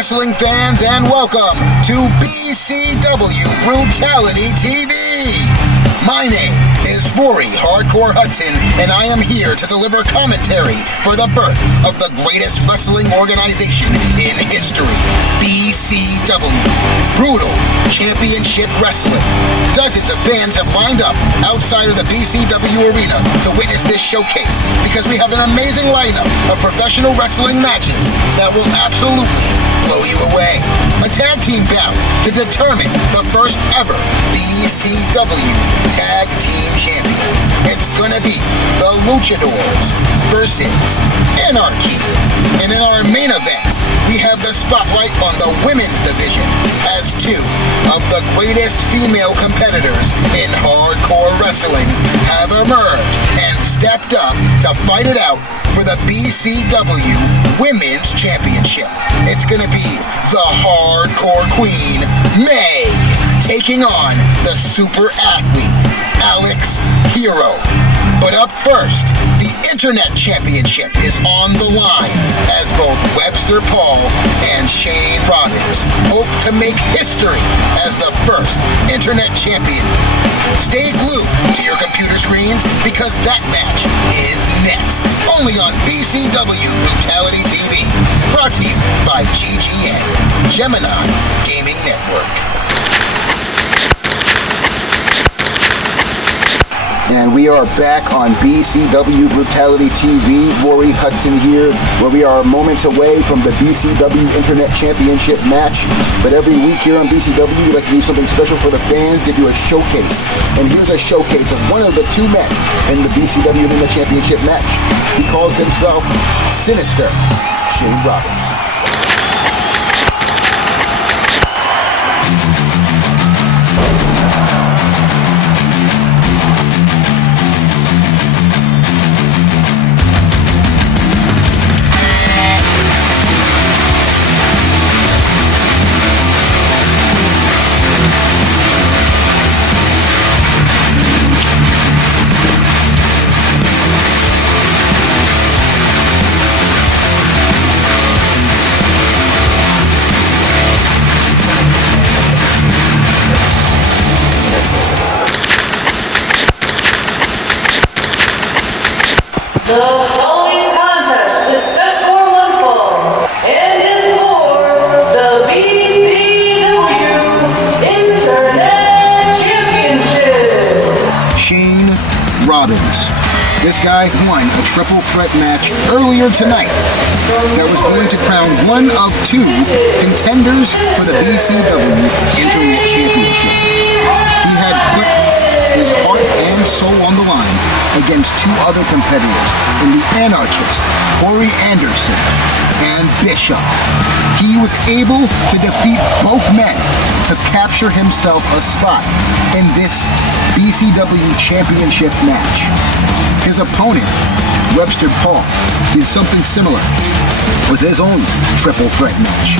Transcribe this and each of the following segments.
wrestling fans, and welcome to BCW Brutality TV. My name is Rory Hardcore Hudson, and I am here to deliver commentary for the birth of the greatest wrestling organization in history, BCW Brutal Championship Wrestling. Dozens of fans have lined up outside of the BCW arena to witness this showcase because we have an amazing lineup of professional wrestling matches that will absolutely blow you away. A tag team bout to determine the first ever BCW Tag Team Champions. It's gonna be the Luchadors versus Anarchy. And in our main event, we have the spotlight on the women's division as two of the greatest female competitors in hardcore wrestling have emerged and stepped up to fight it out for the BCW Women's Championship. It's gonna be the Hardcore Queen, May, taking on the super athlete, Alex Hero. But up first, the Internet Championship is on the line as both Webster Paul and Shane Robbins hope to make history as the first Internet Champion. Stay glued to your computer screens because that match is next, only on BCW Brutality TV, brought to you by GGN, Gemini Gaming Network. And we are back on BCW Brutality TV. Rory Hudson here, where we are moments away from the BCW Internet Championship match. But every week here on BCW, we like to do something special for the fans, give you a showcase. And here's a showcase of one of the two men in the BCW Internet Championship match. He calls himself Sinister, Shane Robbins. The following contest is set for one fall and is for the BCW Internet Championship. Shane Robbins. This guy won a triple threat match earlier tonight that was going to crown one of two contenders for the BCW Internet Championship. He had put his heart and soul on the line against two other competitors in the Anarchist, Corey Anderson and Bishop. He was able to defeat both men to capture himself a spot in this BCW Championship match. His opponent, Webster Paul, did something similar with his own triple threat match.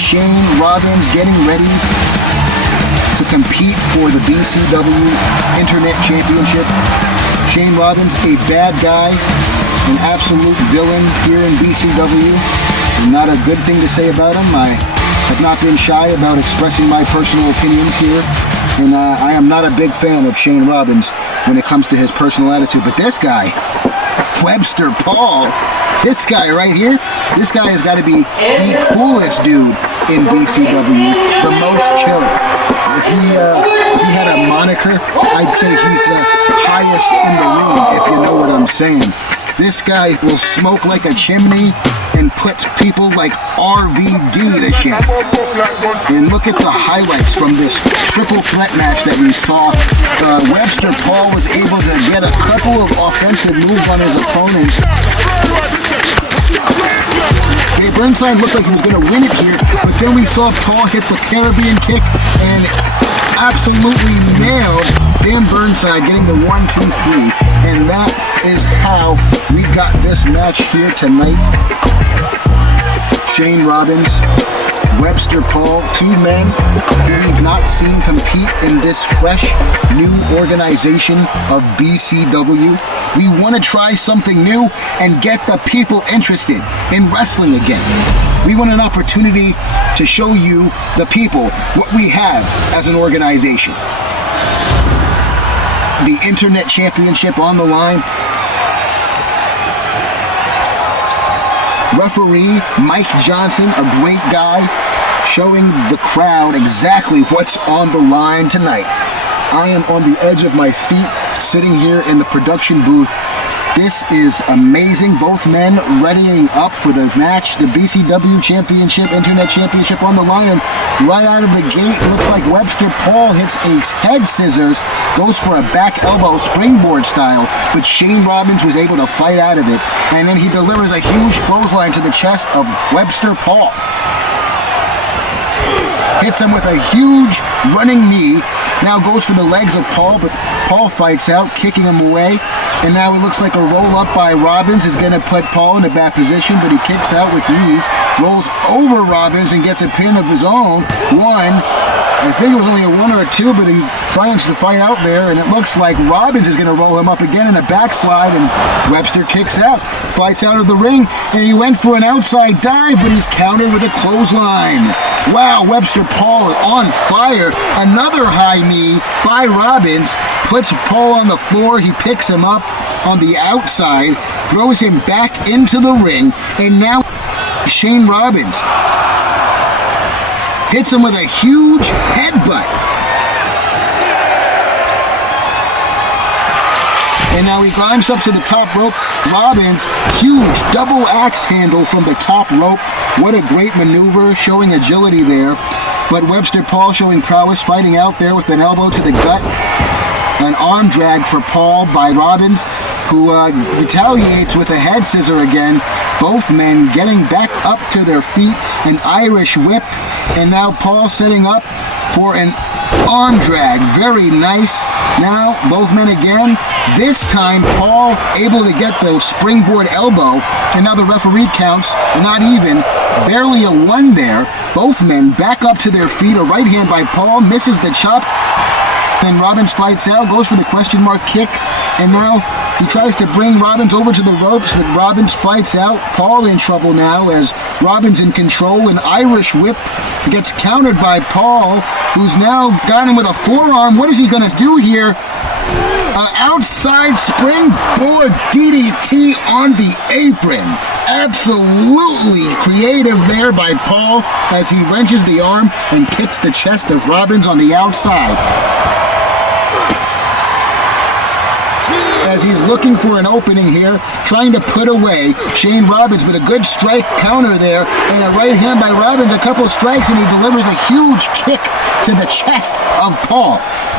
Shane Robbins getting ready to compete for the BCW Internet Championship. Shane Robbins, a bad guy, an absolute villain here in BCW. Not a good thing to say about him. I have not been shy about expressing my personal opinions here. And I am not a big fan of Shane Robbins when it comes to his personal attitude. But this guy, Webster Paul, this guy right here, this guy has got to be the coolest dude in BCW, the most chill. If he had a moniker, I'd say he's the highest in the room, if you know what I'm saying. This guy will smoke like a chimney and put people like RVD to shame. And look at the highlights from this triple threat match that we saw. Webster Paul was able to get a couple of offensive moves on his opponents. Okay, Burnside looked like he was going to win it here, but then we saw Paul hit the Caribbean kick and absolutely nailed Dan Burnside, getting the 1-2-3. And that is how we got this match here tonight. Shane Robbins Webster Paul, two men who we've not seen compete in this fresh, new organization of BCW. We want to try something new and get the people interested in wrestling again. We want an opportunity to show you, the people, what we have as an organization. The Internet Championship on the line. Referee Mike Johnson, a great guy, showing the crowd exactly what's on the line tonight. I am on the edge of my seat, sitting here in the production booth. This is amazing. Both men readying up for the match, the BCW Championship, Internet Championship on the line. And right out of the gate, it looks like Webster Paul hits a head scissors, goes for a back elbow springboard style, but Shane Robbins was able to fight out of it. And then he delivers a huge clothesline to the chest of Webster Paul. Hits him with a huge running knee. Now goes for the legs of Paul, but Paul fights out, kicking him away. And now it looks like a roll-up by Robbins is going to put Paul in a back position, but he kicks out with ease, rolls over Robbins and gets a pin of his own. One. I think it was only a one or a two, but he tries to fight out there, and it looks like Robbins is going to roll him up again in a backslide, and Webster kicks out, fights out of the ring, and he went for an outside dive, but he's countered with a clothesline. Wow, Webster Paul is on fire. Another high knee by Robbins, puts Paul on the floor, he picks him up on the outside, throws him back into the ring, and now Shane Robbins hits him with a huge headbutt. And now he climbs up to the top rope. Robbins, huge double axe handle from the top rope. What a great maneuver, showing agility there. But Webster Paul showing prowess, fighting out there with an elbow to the gut. An arm drag for Paul by Robbins, who retaliates with a head scissor again. Both men getting back up to their feet. An Irish whip. And now Paul setting up for an arm drag. Very nice. Now both men again. This time Paul able to get the springboard elbow. And now the referee counts not even. Barely a one there. Both men back up to their feet. A right hand by Paul. Misses the chop. Then Robbins fights out, goes for the question mark kick, and now he tries to bring Robbins over to the ropes, but Robbins fights out. Paul in trouble now as Robbins in control. An Irish whip gets countered by Paul, who's now got him with a forearm. What is he going to do here? Outside springboard DDT on the apron. Absolutely creative there by Paul as he wrenches the arm and kicks the chest of Robbins on the outside. As he's looking for an opening here, trying to put away Shane Robbins, but a good strike counter there, and a right hand by Robbins, a couple of strikes, and he delivers a huge kick to the chest of Paul.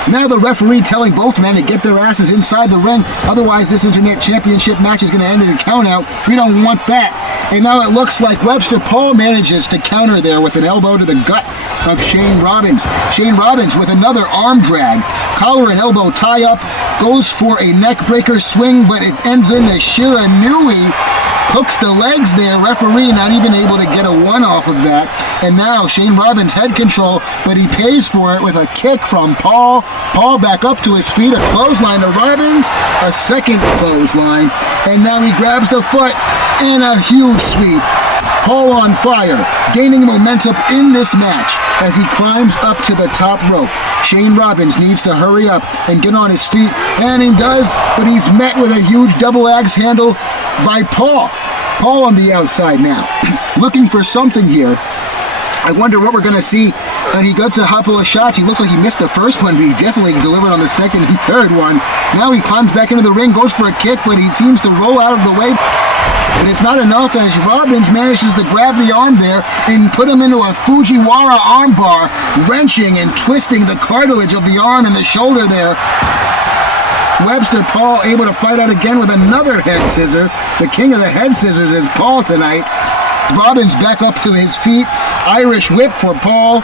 Now the referee telling both men to get their asses inside the ring, otherwise this Internet Championship match is going to end in a countout. We don't want that. And now it looks like Webster Paul manages to counter there with an elbow to the gut of Shane Robbins. Shane Robbins with another arm drag, collar and elbow tie up, goes for a neck breaker swing, but it ends in a Shiranui. Hooks the legs there. Referee not even able to get a one off of that. And now Shane Robbins head control, but he pays for it with a kick from Paul. Paul back up to his feet. A clothesline to Robbins. A second clothesline. And now he grabs the foot and a huge sweep. Paul on fire, gaining momentum in this match as he climbs up to the top rope. Shane Robbins needs to hurry up and get on his feet, and he does, but he's met with a huge double axe handle by Paul. Paul on the outside now, looking for something here. I wonder what we're going to see. And he gets a couple of shots. He looks like he missed the first one, but he definitely delivered on the second and third one. Now he climbs back into the ring, goes for a kick, but he seems to roll out of the way. And it's not enough as Robbins manages to grab the arm there and put him into a Fujiwara armbar, wrenching and twisting the cartilage of the arm and the shoulder there. Webster Paul able to fight out again with another head scissor. The king of the head scissors is Paul tonight. Robbins back up to his feet. Irish whip for Paul.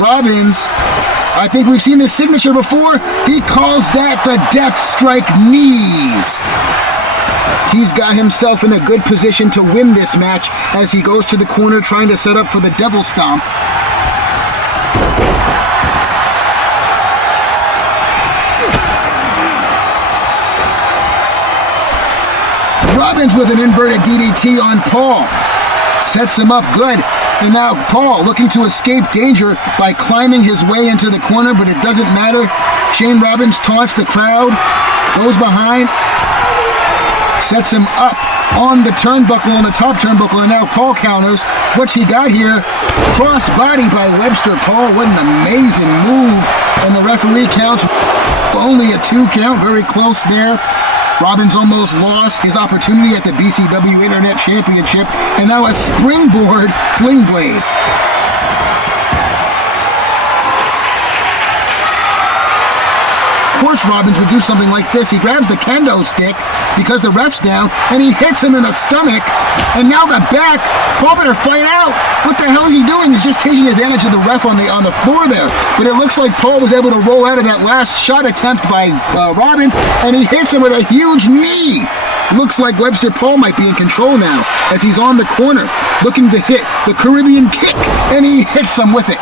Robbins, I think we've seen this signature before. He calls that the Death Strike knees. He's got himself in a good position to win this match as he goes to the corner trying to set up for the Devil Stomp. Robbins with an inverted DDT on Paul. Sets him up good. And now Paul looking to escape danger by climbing his way into the corner, but it doesn't matter. Shane Robbins taunts the crowd, goes behind, sets him up on the turnbuckle, on the top turnbuckle, and now Paul counters. What's he got here? Cross body by Webster Paul. What an amazing move. And the referee counts only a 2 count, very close there. Robbins almost lost his opportunity at the BCW Internet Championship, and now a springboard sling blade. Of course Robbins would do something like this. He grabs the kendo stick because the ref's down, and he hits him in the stomach, and now the back. Paul better fight out. What the hell is he doing? He's just taking advantage of the ref on the floor there. But it looks like Paul was able to roll out of that last shot attempt by Robbins, and he hits him with a huge knee. Looks like Webster Paul might be in control now as he's on the corner looking to hit the Caribbean kick, and he hits him with it.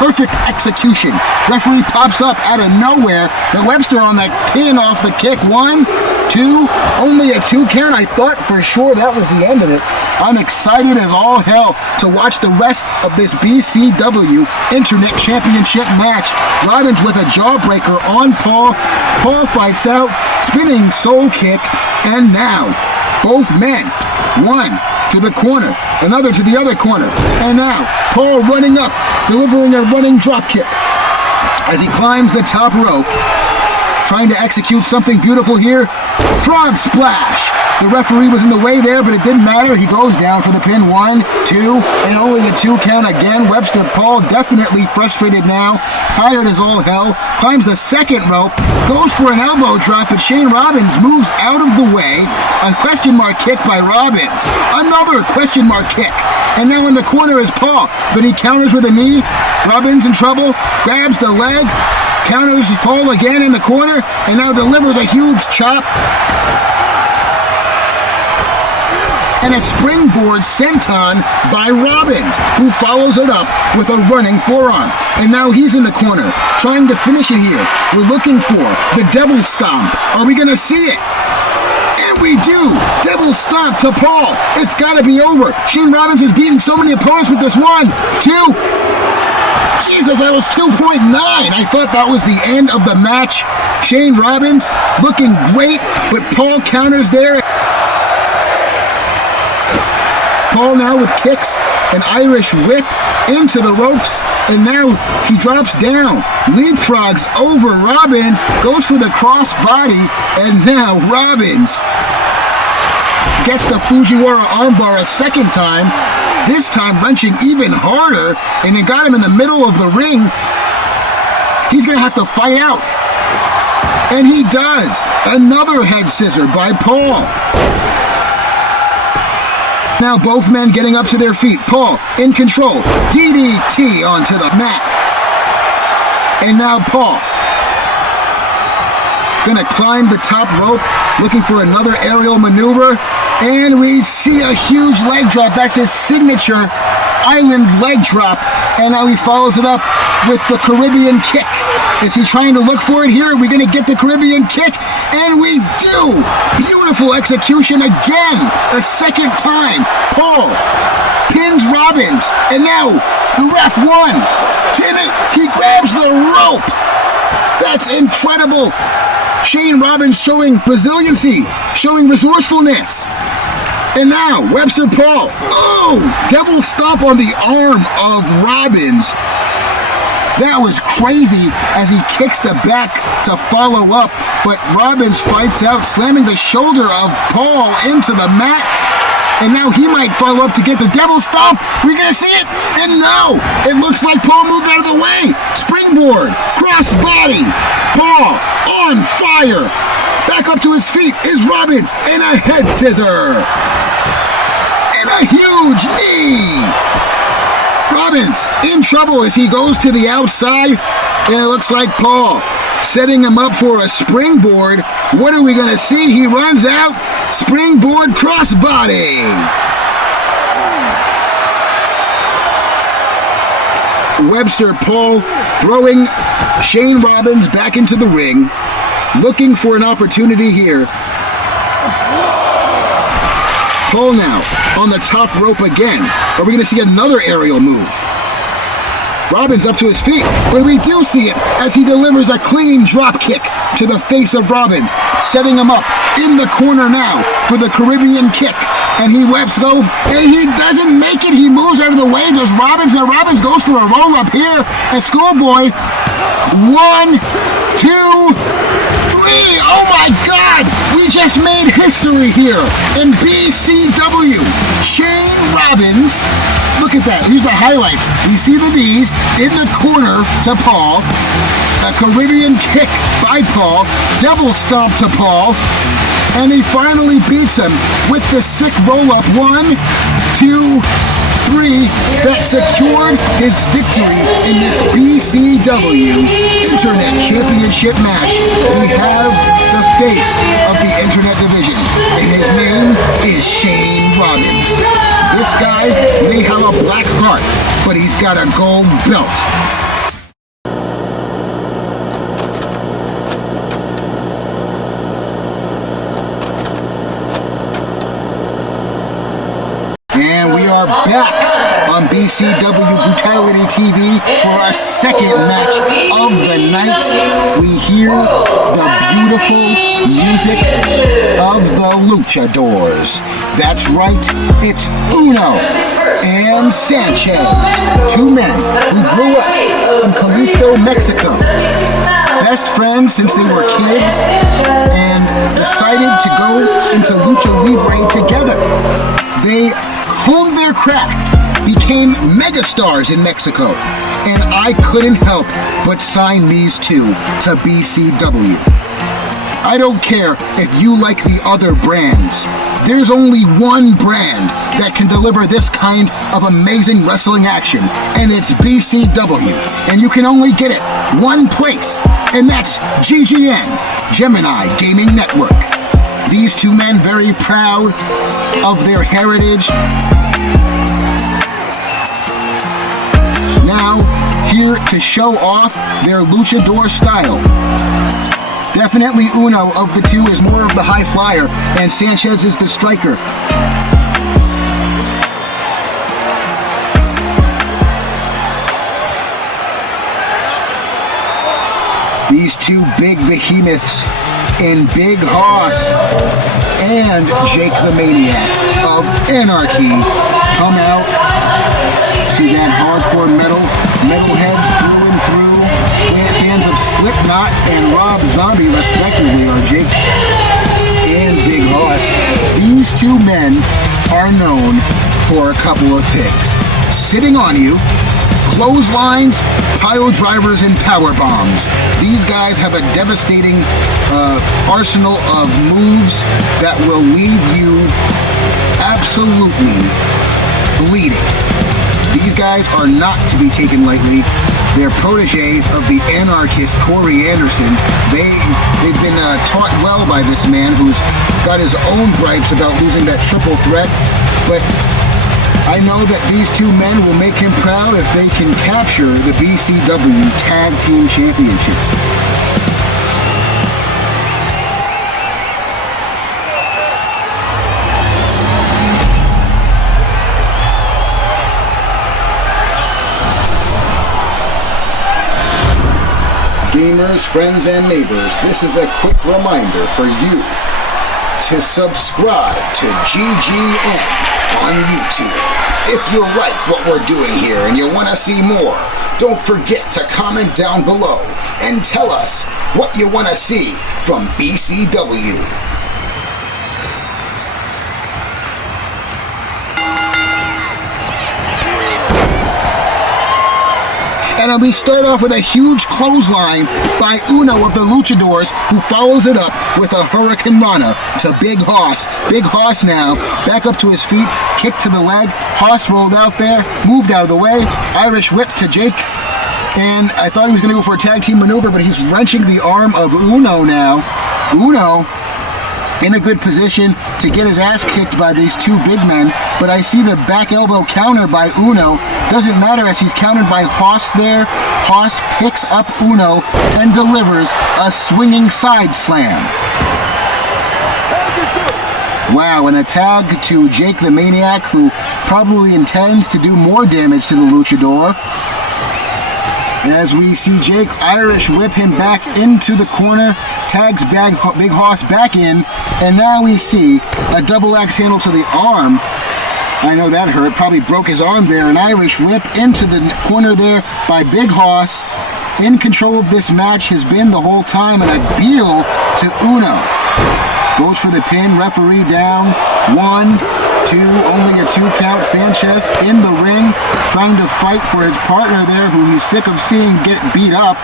Perfect execution. Referee pops up out of nowhere, but Webster on that pin off the kick. 1, 2, only a 2 count. I thought for sure that was the end of it. I'm excited as all hell to watch the rest of this BCW Internet Championship match. Robbins with a jawbreaker on Paul. Paul fights out, spinning soul kick, and now both men, one to the corner, another to the other corner, and now Paul running up, delivering a running drop kick as he climbs the top rope, trying to execute something beautiful here. Frog splash. The referee was in the way there, but it didn't matter. He goes down for the pin. 1, 2, and only a 2 count again. Webster Paul definitely frustrated now, tired as all hell, climbs the second rope, goes for an elbow drop, but Shane Robbins moves out of the way. A question mark kick by Robbins. Another question mark kick. And now in the corner is Paul, but he counters with a knee. Robbins in trouble, grabs the leg, counters Paul again in the corner, and now delivers a huge chop. And a springboard senton by Robbins, who follows it up with a running forearm. And now he's in the corner, trying to finish it here. We're looking for the Devil Stomp. Are we going to see it? And we do! Devil Stomp to Paul. It's got to be over. Shane Robbins has beaten so many opponents with this. 1, 2. Jesus, that was 2.9. I thought that was the end of the match. Shane Robbins looking great, but Paul counters there. Paul now with kicks, an Irish whip into the ropes, and now he drops down, leapfrogs over Robbins, goes for the cross body, and now Robbins gets the Fujiwara armbar a second time, this time wrenching even harder, and it got him in the middle of the ring. He's going to have to fight out, and he does. Another head scissor by Paul. Now both men getting up to their feet. Paul in control. DDT onto the mat. And now Paul gonna climb the top rope, looking for another aerial maneuver. And we see a huge leg drop. That's his signature island leg drop. And now he follows it up with the Caribbean kick. Is he trying to look for it here? Are we going to get the Caribbean kick? And we do! Beautiful execution again! A second time. Paul pins Robbins. And now the ref won. He grabs the rope. That's incredible. Shane Robbins showing resiliency, showing resourcefulness. And now, Webster Paul. Oh! Devil Stomp on the arm of Robbins. That was crazy as he kicks the back to follow up, but Robbins fights out, slamming the shoulder of Paul into the mat. And now he might follow up to get the Devil Stomp. We're going to see it. And no, it looks like Paul moved out of the way. Springboard, cross body. Paul on fire. Back up to his feet is Robbins, and a head scissor. And a huge knee. Robbins in trouble as he goes to the outside. And it looks like Paul setting him up for a springboard. What are we going to see? He runs out. Springboard crossbody. Webster Paul throwing Shane Robbins back into the ring. Looking for an opportunity here. Paul now on the top rope again. Are we going to see another aerial move? Robbins up to his feet, but we do see it as he delivers a clean drop kick to the face of Robbins, setting him up in the corner now for the Caribbean kick. And he webs go, and he doesn't make it. He moves out of the way. Does Robbins? Now Robbins goes for a roll up here. And Schoolboy, 1, 2, 3. Oh my God! We just made history here in BCW. Shane Robbins. Look at that. Here's the highlights. We see the knees in the corner to Paul. A Caribbean kick by Paul. Double stomp to Paul. And he finally beats him with the sick roll-up. 1, 2, 3. That secured his victory in this BCW Internet Championship match. We have the face of the Internet division, and his name is Shane Robbins. This guy may have a black heart, but he's got a gold belt. And we are back on BCW Brutality TV for our second match of the night. We hear the beautiful music of the Luchadors. That's right, it's Uno and Sanchez, two men who grew up in Jalisco, Mexico. Best friends since they were kids and decided to go into Lucha Libre together. They honed their craft, became megastars in Mexico, and I couldn't help but sign these two to BCW. I don't care if you like the other brands. There's only one brand that can deliver this kind of amazing wrestling action, and it's BCW. And you can only get it one place, and that's GGN, Gemini Gaming Network. These two men very proud of their heritage. Now, here to show off their luchador style. Definitely Uno of the two is more of the high flyer, and Sanchez is the striker. These two big behemoths in Big Hoss and Jake the Maniac of Anarchy come out to that hardcore metalheads through and through. Fans of Slipknot and Rob Zombie respectively are Jake and Big Hoss. These two men are known for a couple of things: sitting on you, clotheslines, pile drivers, and power bombs. These guys have a devastating arsenal of moves that will leave you absolutely bleeding. These guys are not to be taken lightly. They're protégés of the anarchist Corey Anderson. They've been taught well by this man who's got his own gripes about losing that triple threat, but I know that these two men will make him proud if they can capture the BCW Tag Team Championship. Gamers, friends, and neighbors, this is a quick reminder for you to subscribe to GGN on YouTube. If you like what we're doing here and you want to see more, don't forget to comment down below and tell us what you want to see from BCW. And then we start off with a huge clothesline by Uno of the Luchadors, who follows it up with a Hurricane Rana to Big Hoss. Big Hoss now back up to his feet, kick to the leg. Hoss rolled out there, moved out of the way. Irish whip to Jake. And I thought he was going to go for a tag team maneuver, but he's wrenching the arm of Uno now. Uno in a good position to get his ass kicked by these two big men, but I see the back elbow counter by Uno. Doesn't matter as he's countered by Hoss there. Hoss picks up Uno and delivers a swinging side slam. Wow, and a tag to Jake the Maniac, who probably intends to do more damage to the Luchador. As we see Jake Irish whip him back into the corner, tags Big Hoss back in, and now we see a double axe handle to the arm. I know that hurt, probably broke his arm there. An Irish whip into the corner there by Big Hoss. In control of this match has been the whole time, and a Beal to Uno. Goes for the pin, referee down. 1, 2, only a 2 count. Sanchez in the ring, trying to fight for his partner there, who he's sick of seeing get beat up.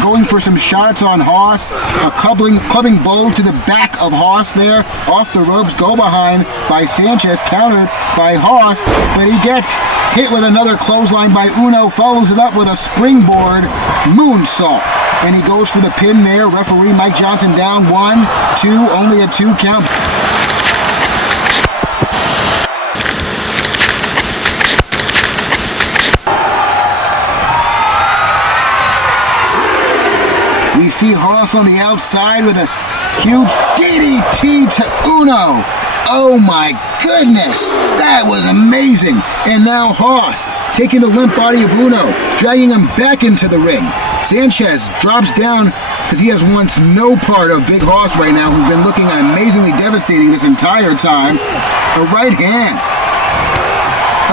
Going for some shots on Hoss. A clubbing blow to the back of Hoss there. Off the ropes, go behind by Sanchez, countered by Hoss, but he gets hit with another clothesline by Uno, follows it up with a springboard moonsault. And he goes for the pin there. Referee Mike Johnson down. 1, 2, only a 2 count. We see Hoss on the outside with a huge DDT to Uno. Oh my goodness, that was amazing. And now Hoss taking the limp body of Uno, dragging him back into the ring. Sanchez drops down because he has once no part of Big Hoss right now, who's been looking amazingly devastating this entire time. A right hand.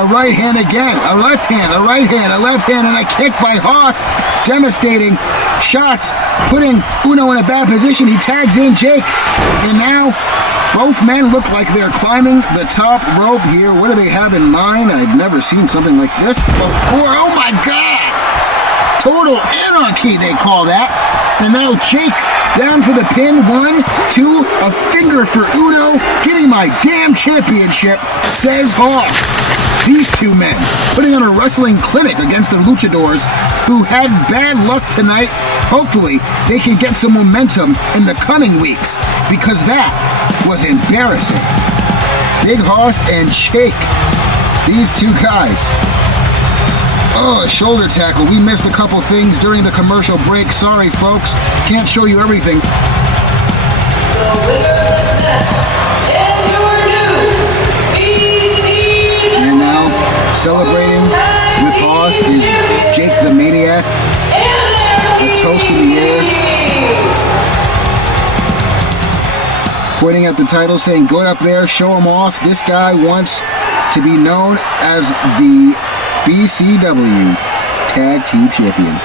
A right hand again. A left hand. A right hand. A left hand. And a kick by Hoss. Devastating shots, putting Uno in a bad position. He tags in Jake. And now both men look like they're climbing the top rope here. What do they have in mind? I've never seen something like this before. Oh my God! Total anarchy, they call that. And now Jake down for the pin. 1, 2, a finger for Uno. Give me my damn championship, says Hoss. These two men putting on a wrestling clinic against the Luchadors, who had bad luck tonight. Hopefully they can get some momentum in the coming weeks, because that was embarrassing. Big Hoss and Jake, these two guys. Oh, a shoulder tackle. We missed a couple things during the commercial break. Sorry, folks. Can't show you everything. The winner of this match and your new BCW And now, celebrating with Hoss is Jake the Maniac. A toast in the air. Pointing at the title, saying, "Go up there, show him off." This guy wants to be known as the BCW Tag Team Champion.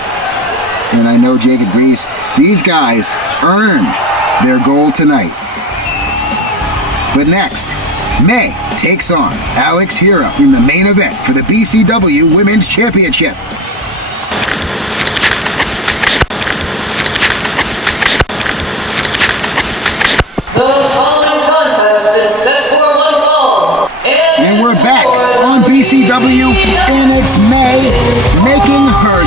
And I know Jake agrees. These guys earned their goal tonight. But next, May takes on Alex Hero in the main event for the BCW Women's Championship. And we're back on BCW, and it's May making her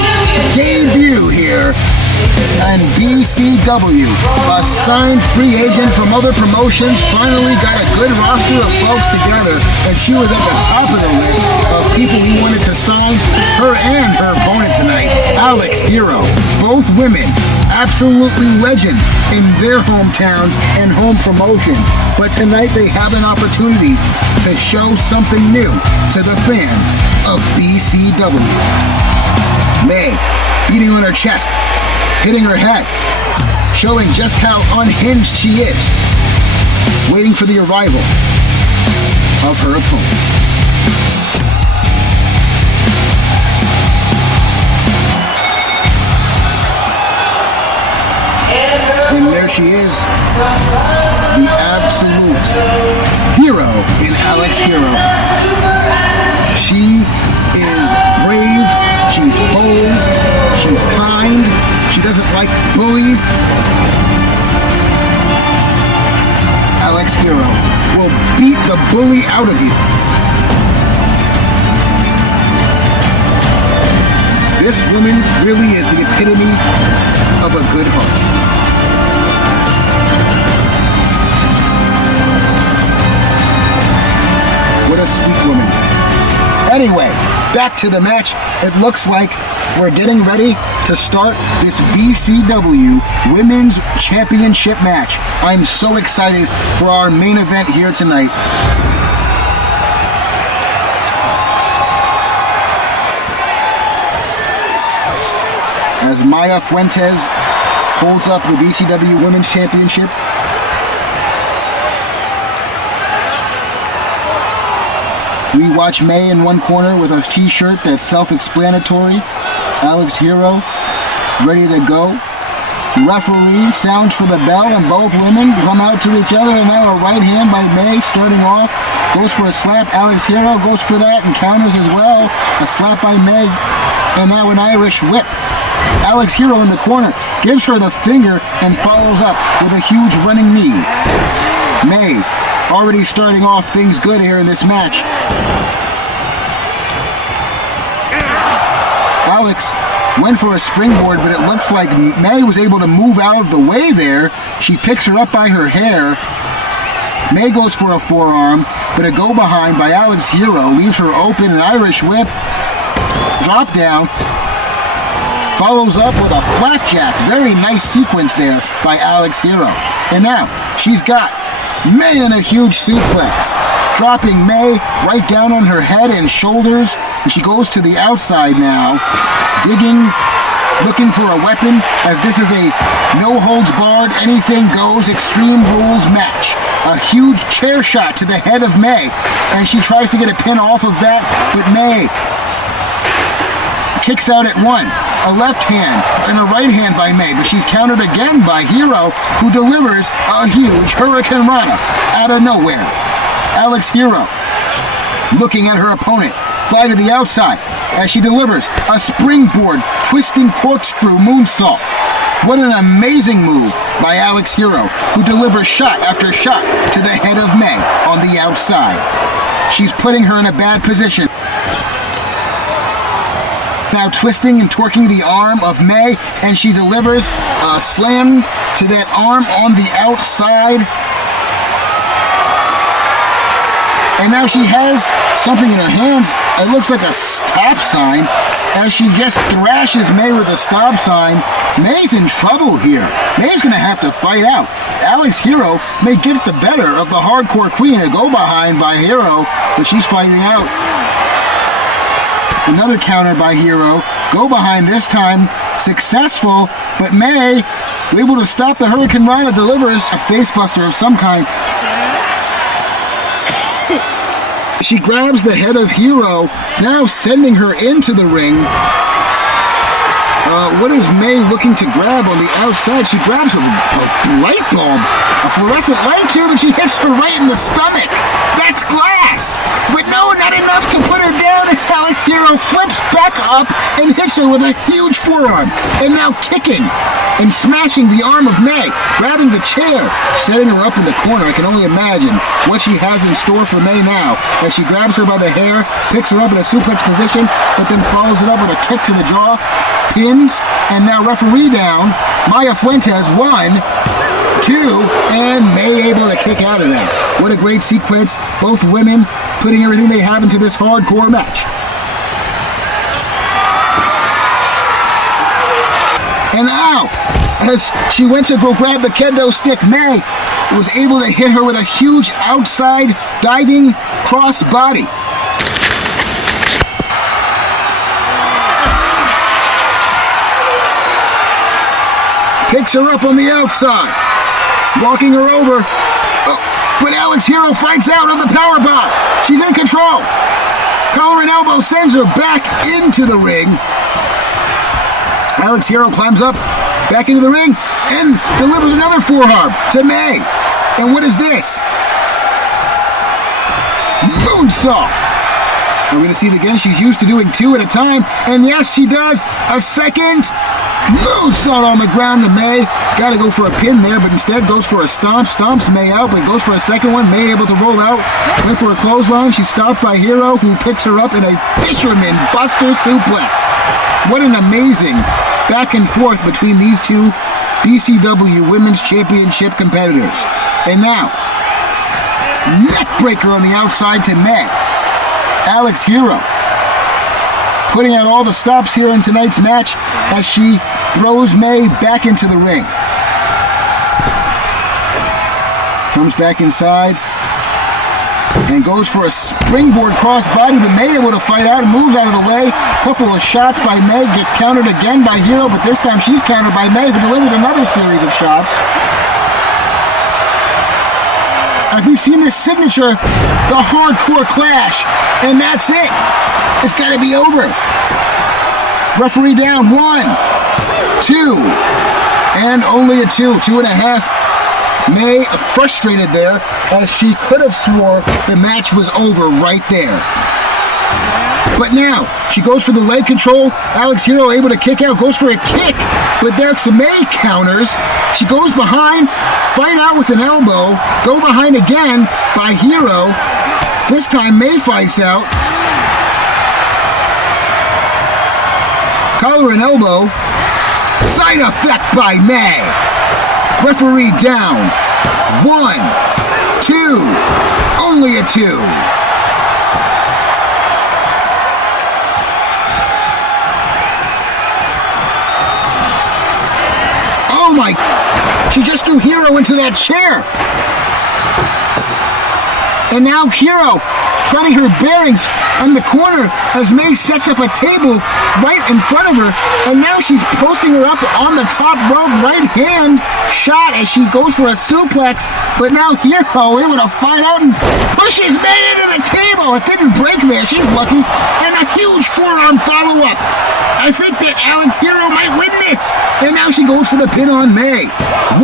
debut here on BCW. A signed free agent from other promotions finally got a good roster of folks together, and she was at the top of the list of people he wanted to sign. Her and her opponent tonight, Alex Hero. Both women, absolutely legend in their hometowns and home promotions. But tonight they have an opportunity to show something new to the fans of BCW. May beating on her chest, hitting her head, showing just how unhinged she is, waiting for the arrival of her opponent. And there she is, the absolute hero in Alex Hero. She is brave, she's bold, She doesn't like bullies. Alex Hero will beat the bully out of you. This woman really is the epitome of a good heart. What a sweet woman. Anyway, back to the match. It looks like we're getting ready to start this BCW Women's Championship match. I'm so excited for our main event here tonight. As Maya Fuentes holds up the BCW Women's Championship. We watch May in one corner with a t-shirt that's self-explanatory. Alex Hero ready to go. Referee sounds for the bell and both women come out to each other, and now a right hand by May starting off. Goes for a slap. Alex Hero goes for that and counters as well. A slap by May, and now an Irish whip. Alex Hero in the corner gives her the finger and follows up with a huge running knee. May already starting off things good here in this match. Alex went for a springboard, but it looks like May was able to move out of the way there. She picks her up by her hair. May goes for a forearm, but a go behind by Alex Hero leaves her open. An Irish whip, drop down, follows up with a flapjack. Very nice sequence there by Alex Hero. And now she's got May in a huge suplex, dropping May right down on her head and shoulders, and she goes to the outside now, digging, looking for a weapon, as this is a no-holds-barred, anything-goes, Extreme Rules match. A huge chair shot to the head of May, and she tries to get a pin off of that, but May kicks out at one. A left hand and a right hand by May, but she's countered again by Hero, who delivers a huge Hurricane Rana out of nowhere. Alex Hero looking at her opponent, fly to the outside as she delivers a springboard twisting corkscrew moonsault. What an amazing move by Alex Hero, who delivers shot after shot to the head of May on the outside. She's putting her in a bad position. Now twisting and twerking the arm of May, and she delivers a slam to that arm on the outside. And now she has something in her hands. It looks like a stop sign. As she just thrashes May with a stop sign, May's in trouble here. May's going to have to fight out. Alex Hero may get the better of the hardcore queen. A go behind by Hero, but she's fighting out. Another counter by Hero. Go behind this time. Successful, but May able to stop the Hurricane Rana, delivers a facebuster of some kind. She grabs the head of Hero, now sending her into the ring. What is May looking to grab on the outside? She grabs a light bulb, a fluorescent light tube, and she hits her right in the stomach. That's glass! But no, not enough to put her down as Alex Hero flips back up and hits her with a huge forearm. And now kicking and smashing the arm of May, grabbing the chair, setting her up in the corner. I can only imagine what she has in store for May now, as she grabs her by the hair, picks her up in a suplex position, but then follows it up with a kick to the jaw, pins, and now referee down. Maya Fuentes 1, 2, and May able to kick out of that. What a great sequence. Both women putting everything they have into this hardcore match. And now, as she went to go grab the kendo stick, May was able to hit her with a huge outside diving cross body. Picks her up on the outside, walking her over. Oh, but Alex Hero fights out of the powerbomb. She's in control. Collar and elbow sends her back into the ring. Alex Hero climbs up, back into the ring, and delivers another forearm to May. And what is this? Moonsault. We're going to see it again. She's used to doing two at a time. And yes, she does. A second. Moonsault on the ground to May. Got to go for a pin there, but instead goes for a stomp. Stomps May out, but goes for a second one. May able to roll out. Went for a clothesline. She's stopped by Hero, who picks her up in a fisherman buster suplex. What an amazing back and forth between these two BCW Women's Championship competitors. And now, neck breaker on the outside to May. Alex Hero putting out all the stops here in tonight's match as she throws May back into the ring. Comes back inside and goes for a springboard crossbody, but May able to fight out and moves out of the way. Couple of shots by May, get countered again by Hero, but this time she's countered by May, who delivers another series of shots. As we've seen this signature, the hardcore clash, and that's it. It's got to be over. Referee down 1, 2, and only a 2, 2.5. May frustrated there as she could have swore the match was over right there. But now, she goes for the leg control. Alex Hero able to kick out, goes for a kick, but that's May counters. She goes behind, fight out with an elbow, go behind again by Hero. This time May fights out. Collar and elbow. Side effect by May. Referee down. 1, 2, only a 2. Oh my, she just threw Hero into that chair. And now Hero finding her bearings on the corner as May sets up a table right in front of her, and now she's posting her up on the top rope, right hand shot as she goes for a suplex, but now Hero able to fight out and pushes May into the table. It didn't break there, she's lucky, and a huge forearm follow-up. I think that Alex Hero might win this, and now she goes for the pin on May. 1,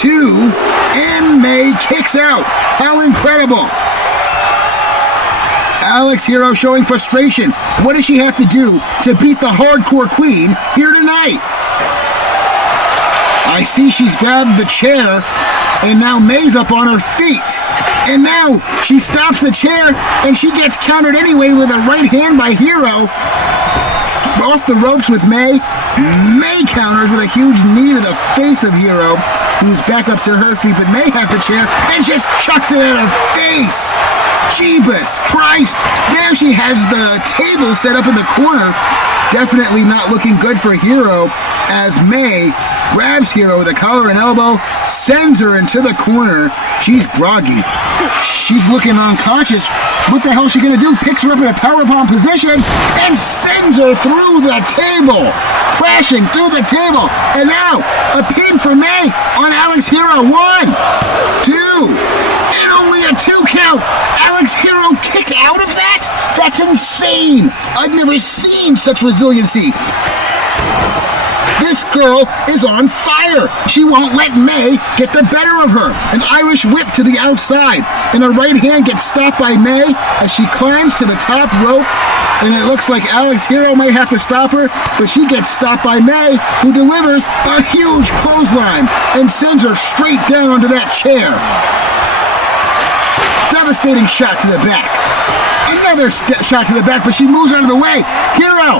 2, and May kicks out. How incredible. Alex Hero showing frustration. What does she have to do to beat the hardcore queen here tonight? I see she's grabbed the chair, and now May's up on her feet. And now she stops the chair, and she gets countered anyway with a right hand by Hero. Off the ropes with May. May counters with a huge knee to the face of Hero, who's back up to her feet, but May has the chair and just chucks it at her face. Jeebus Christ! Now she has the table set up in the corner. Definitely not looking good for Hero as May grabs Hero with a collar and elbow, sends her into the corner. She's groggy. She's looking unconscious. What the hell is she going to do? Picks her up in a powerbomb position and sends her through the table. Crashing through the table. And now, a pin for May on Alex Hero. 1, 2, and only a 2 count. Alex Hero kicked out of that? That's insane. I've never seen such resiliency. This girl is on fire. She won't let May get the better of her. An Irish whip to the outside, and her right hand gets stopped by May as she climbs to the top rope, and it looks like Alex Hero might have to stop her, but she gets stopped by May, who delivers a huge clothesline and sends her straight down onto that chair. Devastating shot to the back. Another shot to the back, but she moves out of the way. Hero!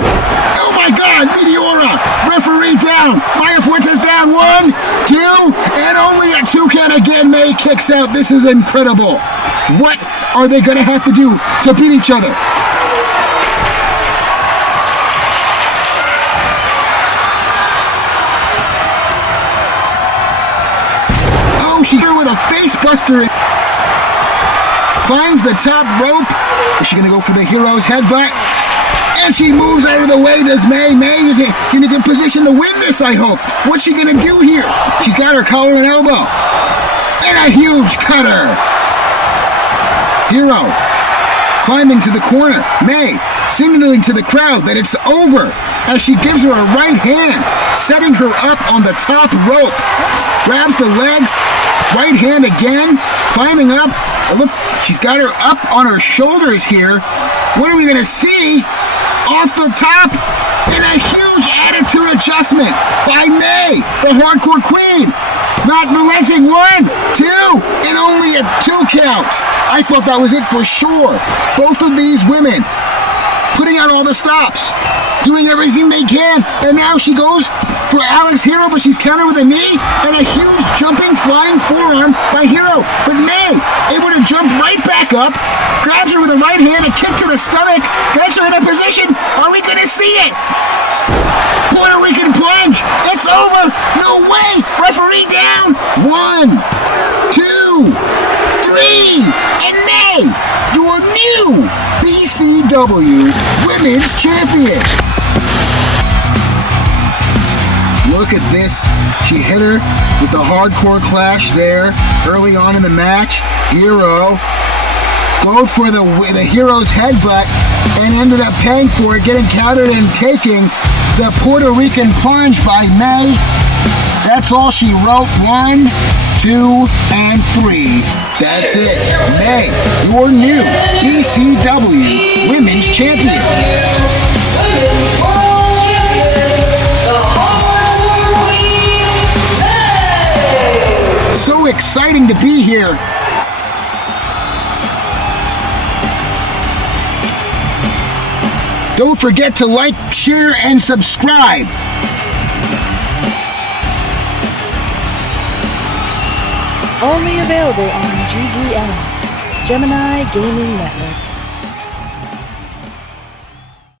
Oh my God! Meteora! Referee down! Maya Fuentes down! 1, 2, and only a 2 count again. May kicks out. This is incredible. What are they going to have to do to beat each other? Oh, she here with a face buster. Climbs the top rope. Is she going to go for the Hero's headbutt? And she moves out of the way, does May. May is in a good position to win this, I hope. What's she going to do here? She's got her collar and elbow. And a huge cutter. Hero climbing to the corner. May signaling to the crowd that it's over as she gives her a right hand, setting her up on the top rope. Grabs the legs, right hand again, climbing up. Look, she's got her up on her shoulders here. What are we going to see? off the top, and a huge attitude adjustment by May, the hardcore queen. Not relenting, 1, 2, and only a 2 count. I thought that was it for sure. Both of these women putting out all the stops, doing everything they can, and now she goes for Alex Hero, but she's countered with a knee and a huge jumping flying forearm by Hero. But May able to jump right back up, grabs her with a right hand, a kick to the stomach, gets her in a position. Are we gonna see it? Puerto Rican plunge. It's over. No way. Referee down. 1, 2, 3, and May, your new BCW Women's Champion. Look at this. She hit her with the hardcore clash there early on in the match. Hero go for the Hero's headbutt and ended up paying for it, getting countered and taking the Puerto Rican plunge by May. That's all she wrote. 1, 2, and 3. That's it. May, your new BCW Women's Champion. So exciting to be here. Don't forget to like, share, and subscribe. Only available on GGN, Gemini Gaming Network.